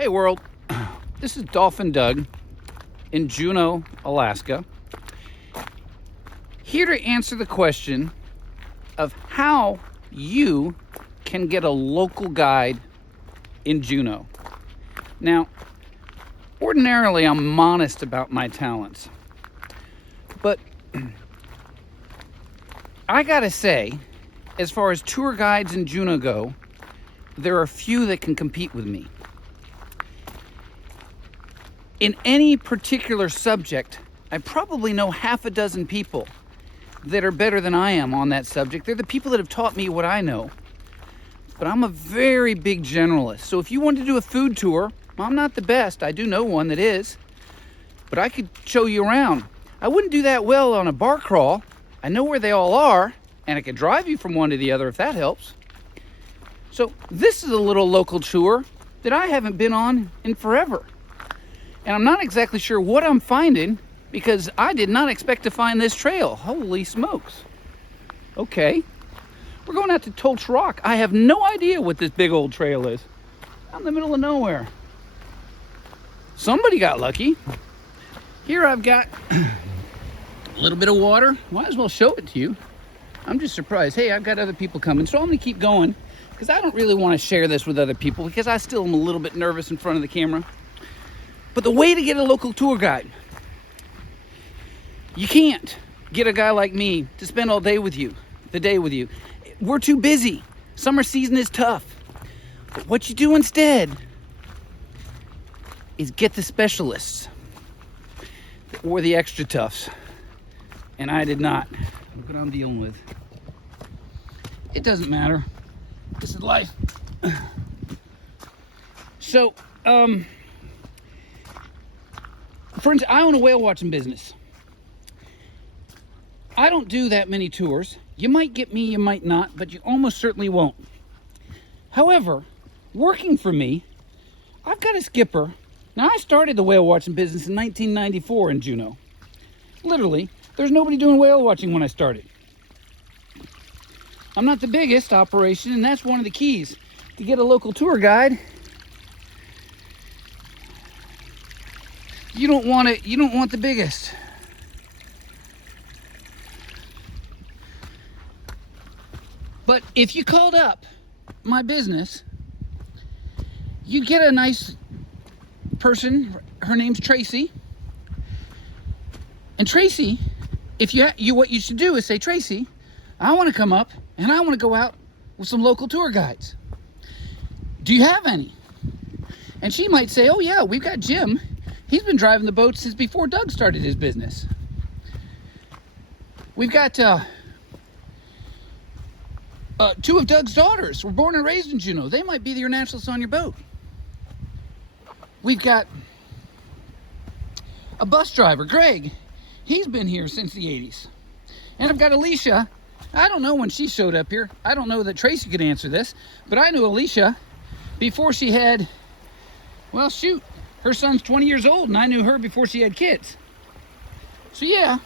Hey world, this is Dolphin Doug in Juneau, Alaska, here to answer the question of how you can get a local guide in Juneau. Now, ordinarily I'm modest about my talents, but I gotta say, as far as tour guides in Juneau go, there are few that can compete with me. In any particular subject, I probably know half a dozen people that are better than I am on that subject. They're the people that have taught me what I know. But I'm a very big generalist. So if you want to do a food tour, I'm not the best. I do know one that is. But I could show you around. I wouldn't do that well on a bar crawl. I know where they all are, and I could drive you from one to the other if that helps. So this is a little local tour that I haven't been on in forever. And I'm not exactly sure what I'm finding because I did not expect to find this trail. Holy smokes. Okay. We're going out to Tolch Rock. I have no idea what this big old trail is. Out in the middle of nowhere. Somebody got lucky. Here I've got a little bit of water. Might as well show it to you. I'm just surprised. Hey, I've got other people coming, so I'm going to keep going because I don't really want to share this with other people because I still am a little bit nervous in front of the camera. But the way to get a local tour guide, you can't get a guy like me to spend all day with you, We're too busy. Summer season is tough. But what you do instead is get the specialists or the extra toughs. And I did not. Look what I'm dealing with. It doesn't matter. This is life. So, for instance, I own a whale watching business. I don't do that many tours. You might get me, you might not, but you almost certainly won't. However, working for me, I've got a skipper. Now, I started the whale watching business in 1994 in Juneau. Literally, there's nobody doing whale watching when I started. I'm not the biggest operation, and that's one of the keys to get a local tour guide. You don't want the biggest. But if you called up my business, you'd get a nice person. Her name's Tracy. And Tracy, what you should do is say, Tracy, I want to come up and I want to go out with some local tour guides. Do you have any? And she might say, oh yeah, we've got Jim. He's been driving the boat since before Doug started his business. We've got two of Doug's daughters were born and raised in Juneau. They might be your naturalists on your boat. We've got a bus driver, Greg. He's been here since the 80s. And I've got Alicia. I don't know when she showed up here. I don't know that Tracy could answer this, but I knew Alicia before she had, well, shoot. Her son's 20 years old, and I knew her before she had kids. So yeah.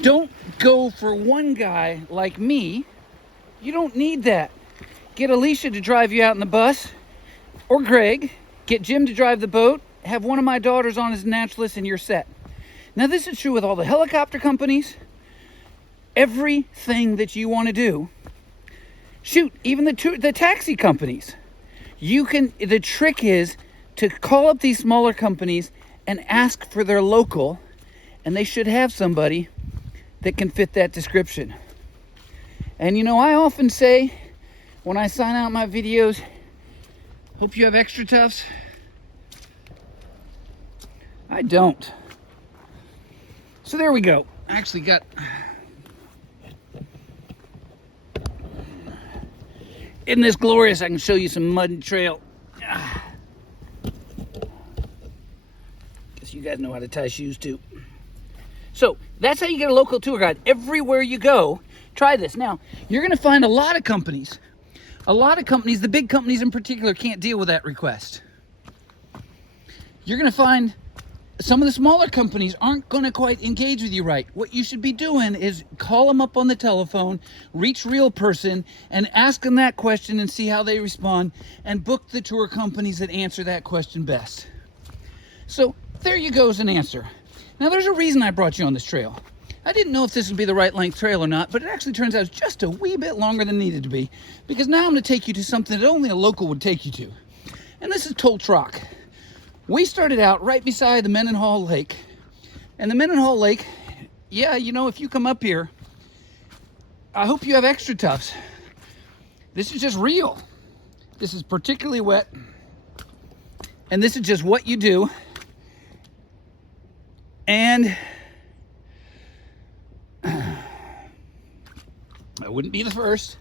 Don't go for one guy like me. You don't need that. Get Alicia to drive you out in the bus, or Greg. Get Jim to drive the boat. Have one of my daughters on as a naturalist, and you're set. Now this is true with all the helicopter companies. Everything that you want to do. Shoot, even the taxi companies. The trick is to call up these smaller companies and ask for their local, and they should have somebody that can fit that description. And I often say when I sign out my videos, hope you have extra toughs. I don't. So there we go. I actually got Isn't this glorious? I can show you some mud and trail. Guess you guys know how to tie shoes too. So that's how you get a local tour guide. Everywhere you go, try this. Now, you're going to find a lot of companies. The big companies in particular, can't deal with that request. You're going to find some of the smaller companies aren't going to quite engage with you right. What you should be doing is call them up on the telephone, reach real person, and ask them that question and see how they respond, and book the tour companies that answer that question best. So there you go as an answer. Now there's a reason I brought you on this trail. I didn't know if this would be the right length trail or not, but it actually turns out it's just a wee bit longer than it needed to be, because now I'm going to take you to something that only a local would take you to. And this is Tolch Rock. We started out right beside the Mendenhall Lake. And the Mendenhall Lake, yeah, you know, if you come up here, I hope you have extra tufts. This is just real. This is particularly wet. And this is just what you do. And I wouldn't be the first.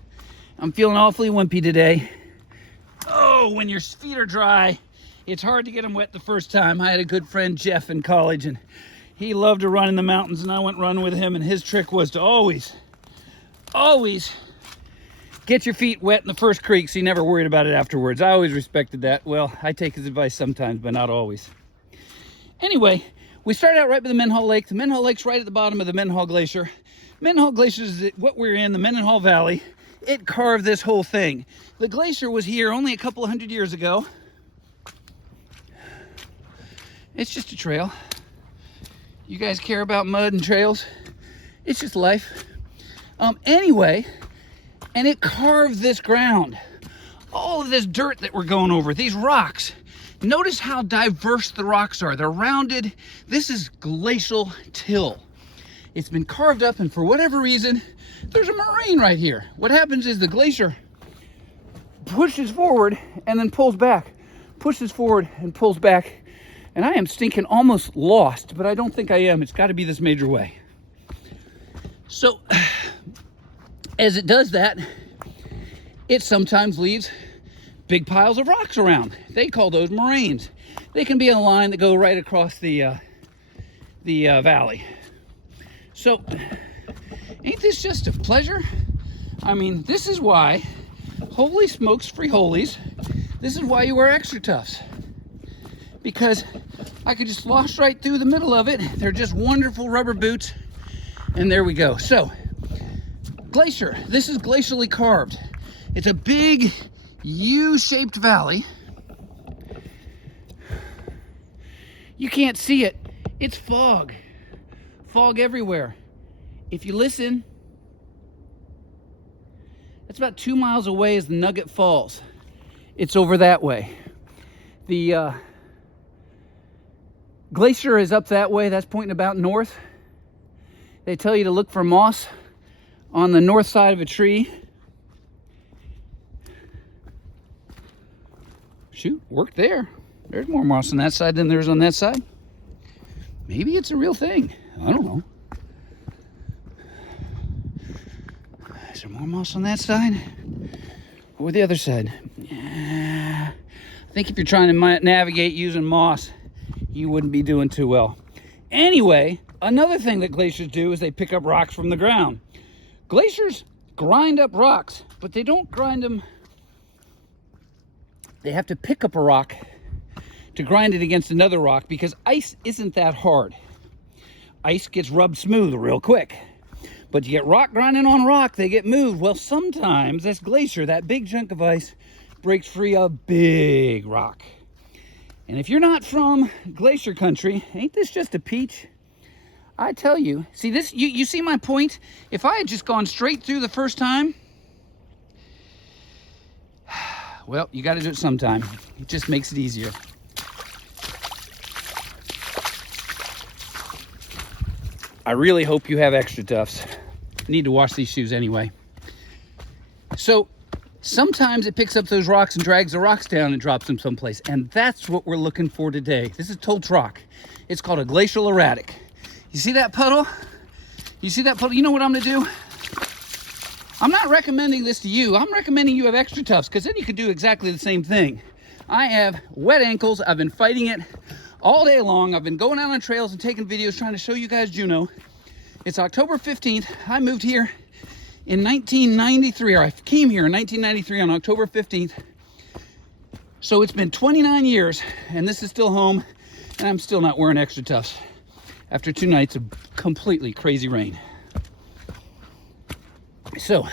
I'm feeling awfully wimpy today. Oh, when your feet are dry, it's hard to get them wet the first time. I had a good friend, Jeff, in college, and he loved to run in the mountains, and I went running with him, and his trick was to always get your feet wet in the first creek so you never worried about it afterwards. I always respected that. Well, I take his advice sometimes, but not always. Anyway, we started out right by the Mendenhall Lake. The Mendenhall Lake's right at the bottom of the Mendenhall Glacier. Mendenhall Glacier is what we're in, the Mendenhall Valley. It carved this whole thing. The glacier was here only a couple of hundred years ago. It's just a trail. You guys care about mud and trails? It's just life. Anyway, and it carved this ground. All of this dirt that we're going over, these rocks. Notice how diverse the rocks are. They're rounded. This is glacial till. It's been carved up, and for whatever reason, there's a moraine right here. What happens is the glacier pushes forward and then pulls back, pushes forward and pulls back. And I am stinking almost lost, but I don't think I am. It's got to be this major way. So, as it does that, it sometimes leaves big piles of rocks around. They call those moraines. They can be a line that go right across the valley. So, ain't this just a pleasure? I mean, this is why, holy smokes, free holies, this is why you wear extra tufts. Because I could just slosh right through the middle of it. They're just wonderful rubber boots. And there we go. So, glacier. This is glacially carved. It's a big U-shaped valley. You can't see it. It's fog. Fog everywhere. If you listen, that's about 2 miles away is the Nugget Falls. It's over that way. The glacier is up that way. That's pointing about north. They tell you to look for moss on the north side of a tree. Shoot, worked there. There's more moss on that side than there's on that side. Maybe it's a real thing. I don't know. Is there more moss on that side? Or the other side? Yeah. I think if you're trying to navigate using moss, you wouldn't be doing too well. Anyway, another thing that glaciers do is they pick up rocks from the ground. Glaciers grind up rocks, but they don't grind them. They have to pick up a rock to grind it against another rock because ice isn't that hard. Ice gets rubbed smooth real quick. But you get rock grinding on rock, they get moved. Well, sometimes this glacier, that big chunk of ice, breaks free a big rock. And if you're not from glacier country, ain't this just a peach? I tell you, see this, you see my point? If I had just gone straight through the first time, well, you got to do it sometime. It just makes it easier. I really hope you have extra tufts. Need to wash these shoes anyway. So sometimes it picks up those rocks and drags the rocks down and drops them someplace. And that's what we're looking for today. This is Tolch Rock. It's called a glacial erratic. You see that puddle? You see that puddle? You know what I'm gonna do? I'm not recommending this to you. I'm recommending you have extra tufts because then you can do exactly the same thing. I have wet ankles. I've been fighting it all day long. I've been going out on trails and taking videos trying to show you guys Juneau. It's October 15th. I moved here in 1993, or I came here in 1993 on October 15th. So it's been 29 years and this is still home. And I'm still not wearing extra tufts after 2 nights of completely crazy rain. So,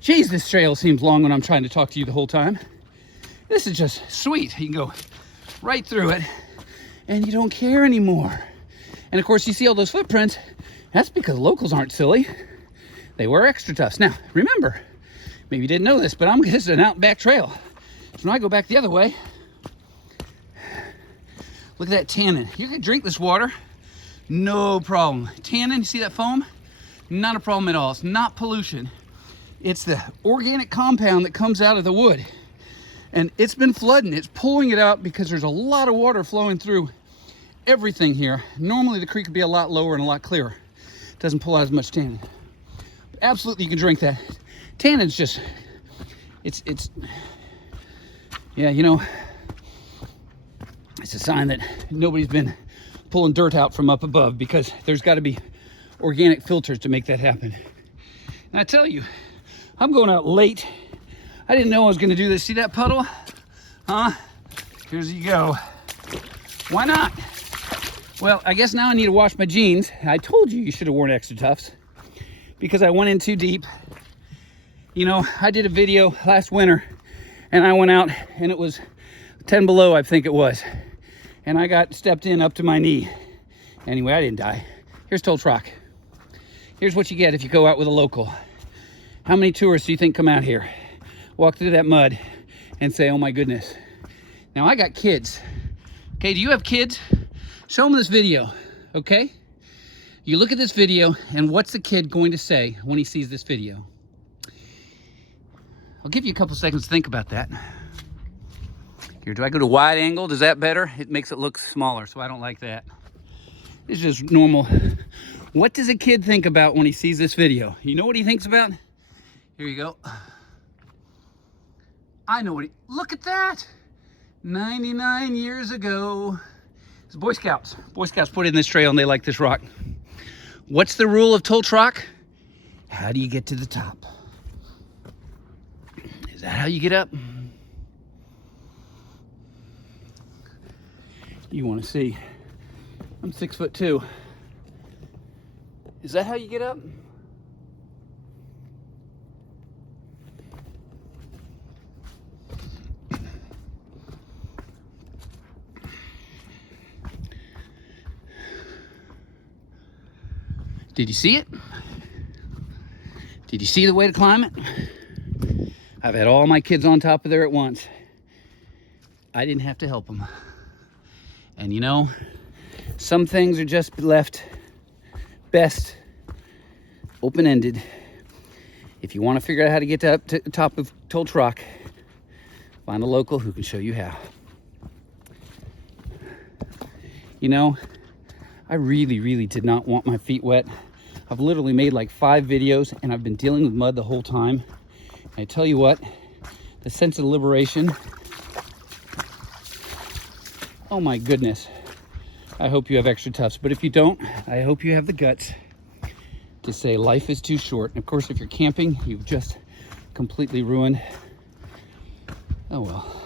geez, this trail seems long when I'm trying to talk to you the whole time. This is just sweet. You can go right through it and you don't care anymore. And of course, you see all those footprints. That's because locals aren't silly. They wear extra tufts. Now, remember, maybe you didn't know this, but this is an out and back trail. So when I go back the other way, look at that tannin. You can drink this water, no problem. Tannin, you see that foam? Not a problem at all. It's not pollution. It's the organic compound that comes out of the wood. And it's been flooding. It's pulling it out because there's a lot of water flowing through everything here. Normally the creek would be a lot lower and a lot clearer. It doesn't pull out as much tannin. But absolutely, you can drink that. Tannin's just, it's yeah, you know, it's a sign that nobody's been pulling dirt out from up above, because there's got to be organic filters to make that happen. And I tell you, I'm going out late. I didn't know I was going to do this. See that puddle? Huh? Here's you go. Why not? Well, I guess now I need to wash my jeans. I told you should have worn extra tufts because I went in too deep. You know, I did a video last winter and I went out and it was 10 below, I think it was. And I got stepped in up to my knee. Anyway, I didn't die. Here's Toltrok. Here's what you get if you go out with a local. How many tourists do you think come out here, walk through that mud and say, oh my goodness. Now I got kids. Okay, do you have kids? Show them this video, okay? You look at this video and what's the kid going to say when he sees this video? I'll give you a couple seconds to think about that. Here, do I go to wide angle? Does that better? It makes it look smaller, so I don't like that. It's just normal. What does a kid think about when he sees this video? You know what he thinks about? Here you go. I know what look at that. 99 years ago. It's Boy Scouts. Boy Scouts put in this trail and they like this rock. What's the rule of Toltrok? How do you get to the top? Is that how you get up? You want to see. I'm 6'2". Is that how you get up? Did you see it? Did you see the way to climb it? I've had all my kids on top of there at once. I didn't have to help them. And you know, some things are just left best open-ended. If you want to figure out how to get to the top of Toltrok, find a local who can show you how. You know, I really did not want my feet wet. I've literally made like 5 videos and I've been dealing with mud the whole time. And I tell you what, the sense of liberation, oh my goodness. I hope you have extra tufts, but if you don't, I hope you have the guts to say life is too short. And of course, if you're camping, you've just completely ruined. Oh well.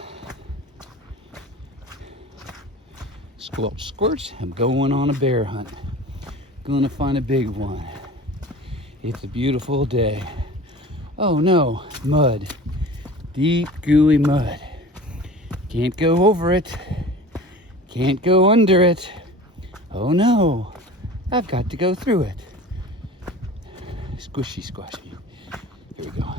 Squelch squirch, I'm going on a bear hunt. Gonna find a big one. It's a beautiful day. Oh no, mud. Deep, gooey mud. Can't go over it. Can't go under it. Oh no, I've got to go through it. Squishy, squashy. Here we go.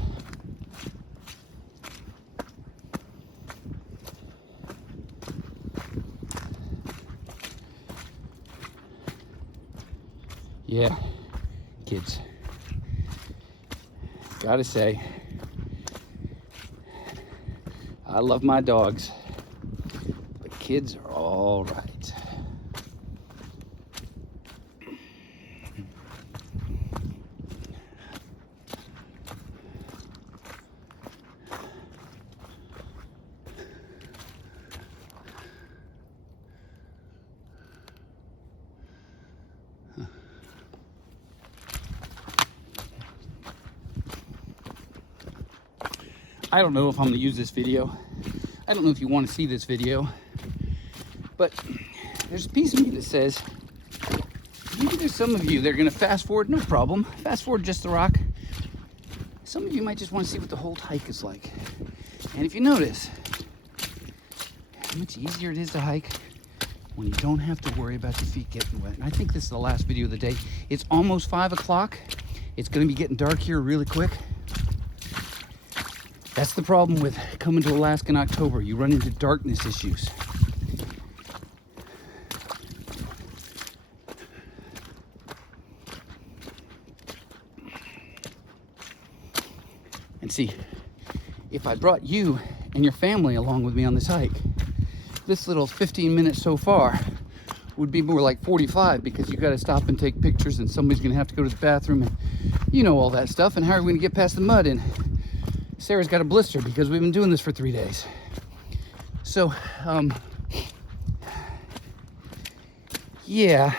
Yeah, kids. Gotta say, I love my dogs, but kids are all right. I don't know if I'm going to use this video. I don't know if you want to see this video, but there's a piece of me that says, maybe there's some of you that are going to fast forward, no problem. Fast forward just the rock. Some of you might just want to see what the whole hike is like. And if you notice how much easier it is to hike when you don't have to worry about your feet getting wet. And I think this is the last video of the day. It's almost 5 o'clock. It's going to be getting dark here really quick. That's the problem with coming to Alaska in October. You run into darkness issues. And see, if I brought you and your family along with me on this hike, this little 15 minutes so far would be more like 45, because you got to stop and take pictures, and somebody's going to have to go to the bathroom, and you know all that stuff. And how are we going to get past the mud? And Sarah's got a blister because we've been doing this for 3 days. So, yeah,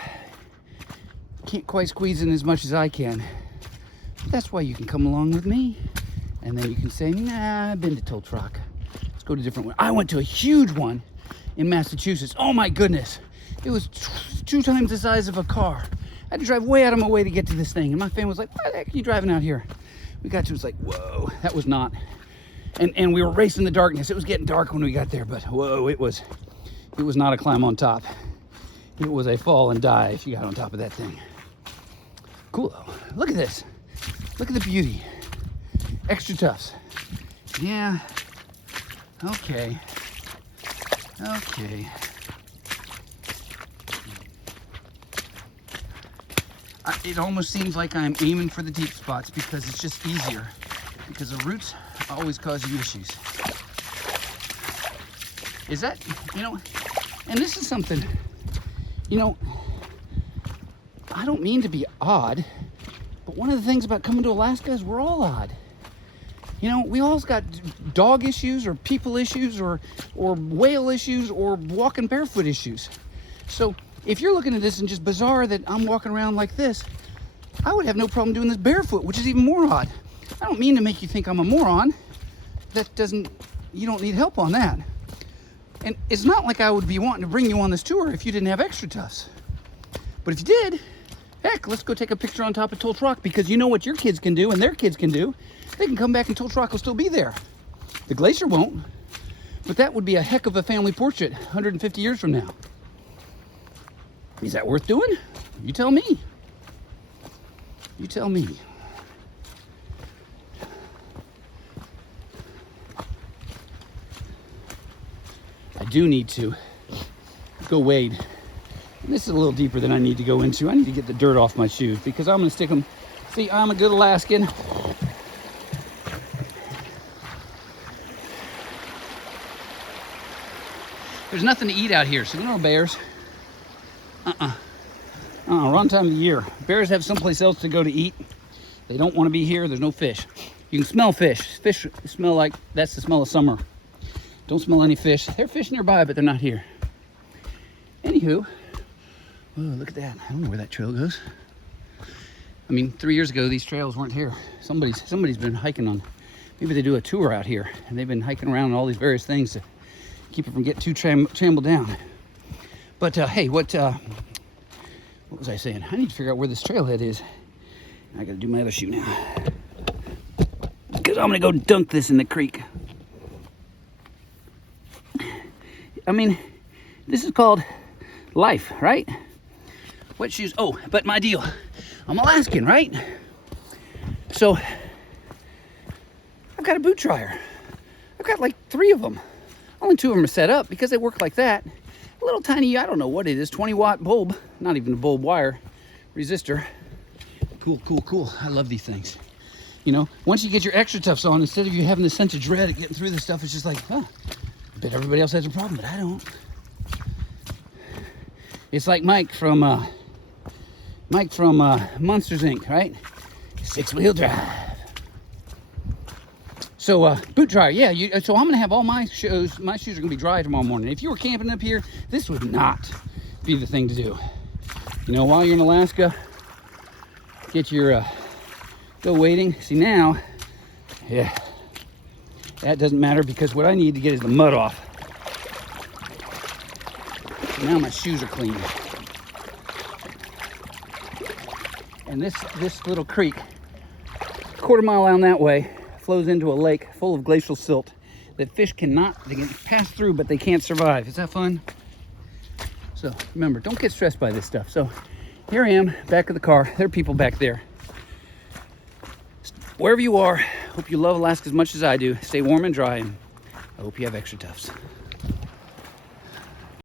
can't quite squeeze in as much as I can. But that's why you can come along with me. And then you can say, nah, I've been to Tilt Rock. Let's go to a different one. I went to a huge one in Massachusetts. Oh my goodness. It was 2 times the size of a car. I had to drive way out of my way to get to this thing. And my family was like, why the heck are you driving out here? We got to, it was like, whoa, that was not. And we were racing the darkness. It was getting dark when we got there, but whoa, it was not a climb on top. It was a fall and die if you got on top of that thing. Cool though. Look at this. Look at the beauty. Extra Tufs. Yeah. Okay. Okay. It almost seems like I'm aiming for the deep spots because it's just easier. Because the roots always cause you issues. Is that, you know, and this is something, you know, I don't mean to be odd, but one of the things about coming to Alaska is we're all odd. You know, we all got dog issues or people issues or whale issues or walking barefoot issues. So if you're looking at this and just bizarre that I'm walking around like this, I would have no problem doing this barefoot, which is even more odd. I don't mean to make you think I'm a moron. You don't need help on that. And it's not like I would be wanting to bring you on this tour if you didn't have Extra Tufs. But if you did, heck, let's go take a picture on top of Tilt Rock, because you know what your kids can do and their kids can do. They can come back and Tilt Rock will still be there. The glacier won't, but that would be a heck of a family portrait 150 years from now. Is that worth doing? You tell me. You tell me. I do need to go wade. And this is a little deeper than I need to go into. I need to get the dirt off my shoes because I'm going to stick them. See, I'm a good Alaskan. There's nothing to eat out here, so there are no bears. Wrong time of the year. Bears have someplace else to go to eat. They don't want to be here. There's no fish. You can smell fish. Fish smell like, that's the smell of summer. Don't smell any fish. There are fish nearby, but they're not here. Anywho, oh, look at that. I don't know where that trail goes. I mean, 3 years ago, these trails weren't here. Somebody's been hiking on. Maybe they do a tour out here, and they've been hiking around on all these various things to keep it from getting too trampled down. But hey, what was I saying? I need to figure out where this trailhead is. I gotta do my other shoe now, because I'm gonna go dunk this in the creek. I mean, this is called life, right? Wet shoes. Oh, but my deal, I'm Alaskan, right? So I've got a boot dryer. I've got like 3 of them. Only 2 of them are set up because they work like that. A little tiny, I don't know what it is, 20-watt bulb, not even a bulb wire resistor. Cool, cool, cool. I love these things. You know, once you get your Extra Tufs on, instead of you having this sense of dread at getting through this stuff, it's just like, huh, I bet everybody else has a problem, but I don't. It's like Mike from Monsters Inc., right? 6-wheel drive. So boot dryer, yeah. So I'm gonna have all my shoes. My shoes are gonna be dry tomorrow morning. If you were camping up here, this would not be the thing to do. You know, while you're in Alaska, get your go wading. See now, yeah, that doesn't matter because what I need to get is the mud off. Now my shoes are clean. And this little creek, quarter mile down that way, flows into a lake full of glacial silt that fish they can pass through, but they can't survive. Is that fun? So remember, don't get stressed by this stuff. So here I am, back of the car. There are people back there. Wherever you are, hope you love Alaska as much as I do. Stay warm and dry, and I hope you have extra tufts.